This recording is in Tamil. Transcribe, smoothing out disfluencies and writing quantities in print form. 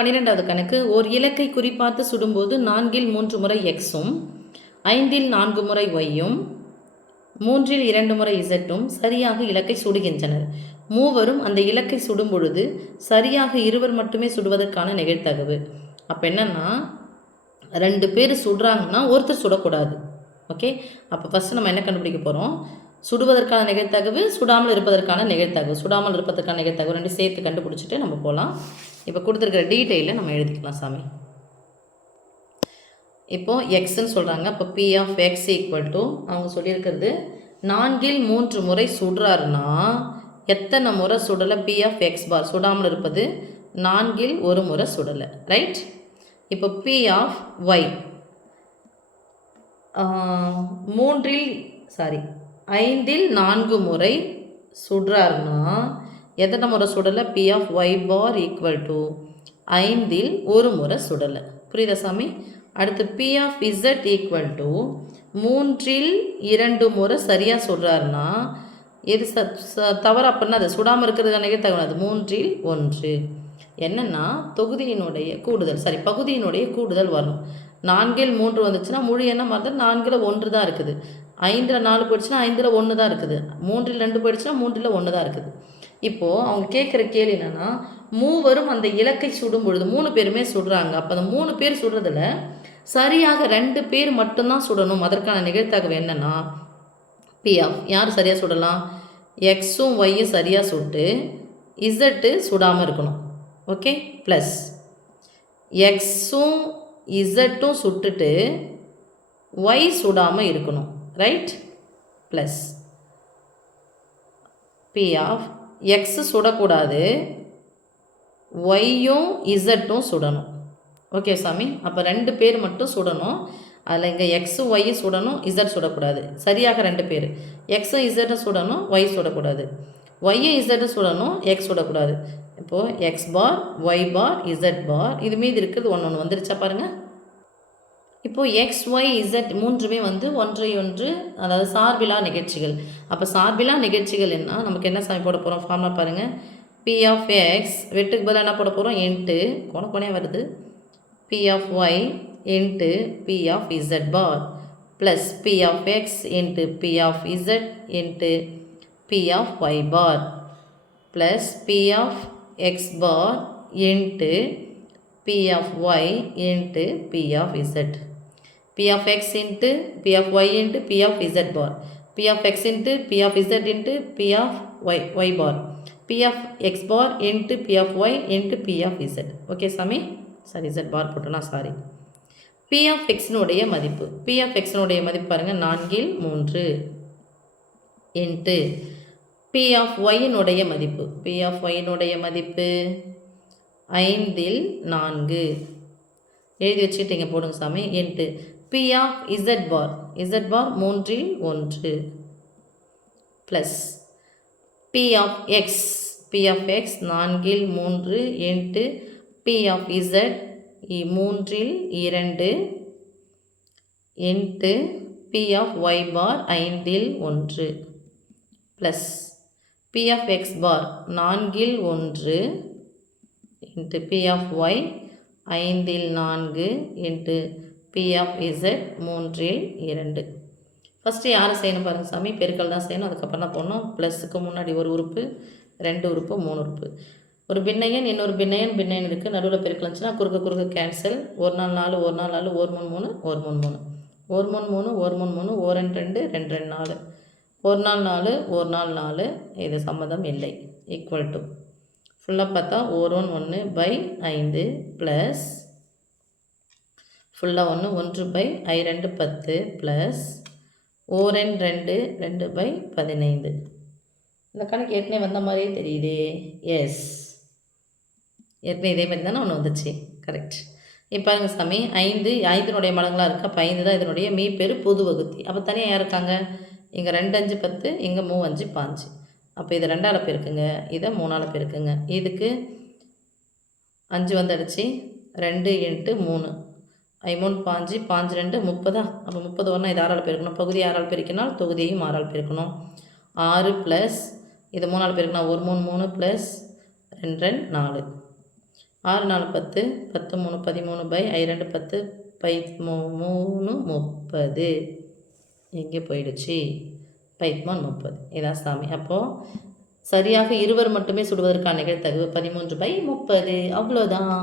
12வது கணக்கு. ஓர் இலக்கை குறிப்பார்த்து சுடும்போது 4ல் 3 முறை எக்ஸும் 5ல் 4 முறை ஒய்யும் 3ல் 2 முறை இசட்டும் சரியாக இலக்கை சுடுகின்றனர். மூவரும் அந்த இலக்கை சுடும் பொழுது சரியாக இருவர் மட்டுமே சுடுவதற்கான நிகழ்தகவு. அப்போ என்னென்னா 2 பேர் சுடுறாங்கன்னா ஒருத்தர் சுடக்கூடாது. ஓகே, அப்போ ஃபஸ்ட்டு நம்ம என்ன கண்டுபிடிக்க போகிறோம்? சுடுவதற்கான நிகழ்தகவு, சுடாமல் இருப்பதற்கான நிகழ்தகவு. சுடாமல் இருப்பதற்கான நிகழ்தகவு ரெண்டு சேர்த்து கண்டுபிடிச்சிட்டு நம்ம போகலாம். இப்போ கொடுத்துருக்கிற டீட்டெயிலில் நம்ம எழுதிக்கலாம் சாமி. இப்போது எக்ஸ்ன்னு சொல்கிறாங்க. அப்போ P of X equal to அவங்க சொல்லியிருக்கிறது 4ல் 3 முறை சுடுறாருன்னா எத்தனை முறை சுடலை? பி ஆஃப் எக்ஸ் பார் சுடாமல் இருப்பது 4ல் 1 முறை சுடலை. ரைட். இப்போ பி ஆஃப் ஒய் 5ல் 4 முறை சுடுறாருன்னா எத்தனை முறை சுடலை? P of Y bar equal to 5ல் 1 முறை சுடலை. புரியுதா சாமி? அடுத்து P of Z equal to 3ல் 2 முறை சரியாக சுடுறாருன்னா எது தவறு? அப்படின்னா அது சுடாமல் இருக்கிறதுக்கான நிகழ்தகவு அது 3ல் 1. என்னென்னா தொகுதியினுடைய கூடுதல் பகுதியினுடைய கூடுதல் வரணும். 4ல் 3 வந்துச்சுன்னா முழு என்ன மாதிரி 4ல் 1 தான் இருக்குது. 5ல் 4 போயிடுச்சுன்னா 5ல் 1 தான் இருக்குது. 3ல் 2 போயிடுச்சுன்னா 3ல் 1 தான் இருக்குது. இப்போது அவங்க கேட்குற கேள்வி என்னென்னா, மூவரும் அந்த இலக்கை சுடும் பொழுது 3 பேருமே சுடுறாங்க. அப்போ அந்த 3 பேர் சுடுறதுல சரியாக 2 பேர் மட்டும்தான் சுடணும். அதற்கான நிகழ்தகவு என்னென்னா பி ஆஃப் யார் சரியாக சுடலாம்? எக்ஸும் ஒய்யும் சரியாக சுட்டு இசட்டு சுடாமல் இருக்கணும். ஓகே, ப்ளஸ் எக்ஸும் இசட்டும் சுட்டுட்டு ஒய் சுடாமல் இருக்கணும். Right. Plus P of X சுடக்கூடாது, ஒய்யும் இசட்டும் சுடணும். ஓகே சாமி. அப்போ 2 பேர் மட்டும் சுடணும். அதில் இங்கே எக்ஸு ஒய்யும் சுடணும், இசட் சுடக்கூடாது. சரியாக 2 பேர். எக்ஸும் இசட்டும் சுடணும், ஒய் சுடக்கூடாது. ஒய்யும் இசட்டும் சுடணும், எக்ஸ் சுடக்கூடாது. இப்போது எக்ஸ் பார், ஒய் பார், இசட் பார், இது மீது இருக்கிறது ஒன்று வந்துருச்சா பாருங்கள். இப்போது எக்ஸ் ஒய் இசட் மூன்றுமே ஒன்றை ஒன்று, அதாவது சார்பிலா நிகழ்ச்சிகள். அப்போ சார்பிலா நிகழ்ச்சிகள் என்ன? நமக்கு என்ன சாமி போட போகிறோம்? ஃபார்முலா பாருங்கள். பி ஆஃப் எக்ஸ் வெட்டுக்கு பதிலாக என்ன போட போகிறோம்? இன்ட்டு கொனையாக வருது P of Y into P of Z bar plus P of X into P of Z into P of Y bar plus P of X bar into P of Y into P of Z. P of x into P of y into P of z bar. P of x into P of z into P of y bar. P of x bar into P of y into P of z. Okay சாமி? சாரி z bar போட்டோன்னா சாரி. P of x நுடைய மதிப்பு. P of x நுடைய மதிப்பு பாருங்கள் 4ல் 3 into P of y நுடைய மதிப்பு. P of y நுடைய மதிப்பு 5ல் 4. எழுதி வச்சுக்கிட்டீங்க போடுங்க சாமி. Into P of z bar 3ல் 1 plus P of x 4ல் 3 into P of z 3ல் 2 into P of y bar 5ல் 1 plus P of x bar 4ல் 1 into P of y 5ல் 4 into P of z 3ல் 2. First யாரை செய்யணும் பாருங்கள் சாமி? பெருக்கல் தான் செய்யணும். அதுக்கப்புறம் தான் போடணும். ப்ளஸுக்கு முன்னாடி ஒரு உறுப்பு, 2 உறுப்பு, 3 உறுப்பு. ஒரு பின்னையன் இன்னொரு பின்னையன் இருக்குது. நடுவில் பெருக்கல் இருந்துச்சுன்னா குறுக்க கேன்சல். 1 நாள் 4, 1 நாள் 4, 1 3 3, 1 3 3, 1 3 3, 1 3 3, 1 2 2 2 4, 1 நாள் 4, 1 நாள் 4. இது சம்மதம் இல்லை. ஈக்குவல் டு ஃபுல்லாக பார்த்தா 1/5 ப்ளஸ் ஃபுல்லாக 1/i2 10 ப்ளஸ் 2 2/15. இந்த கணக்கு ஏற்கனவே வந்த மாதிரியே தெரியுதே. எஸ், ஏற்கனவே இதே மாதிரி தானே ஒன்று வந்துச்சு. கரெக்ட். இப்போ பாருங்கள் சாமி, 5னுடைய மடங்களாக இருக்குது. அப்போ 5 தான் இதனுடைய மீப்பேர் பொது வகுத்தி. அப்போ தனியாக யார் இருக்காங்க? இங்கே 2 5 10, இங்கே 3 5 5. அப்போ இதை 2ஆல் பெருக்குங்க, இதை 3ஆல் பெருக்குங்க. இதுக்கு 5 வந்துடுச்சு. 2 இன்ட்டு 3 3 5 5 2 30. அப்போ 30 வரணும். இது 6ஆல் பெருக்கணும். பகுதி 6ஆல் பெருக்கினால் தொகுதியையும் 6ஆல் பெருக்கணும். 6 ப்ளஸ் இது 3ஆல் பெருக்கணும். 1 3 3 ப்ளஸ் 2 2 4. 6 4 10, 10 3 13 by I 2 10 by 3 30. எங்கே போயிடுச்சு? பைத்மான் 30. இதான் சாமி. அப்போது சரியாக இருவர் மட்டுமே சுடுவதற்கான நிகழ்தகவு 13/30. அவ்வளோதான்.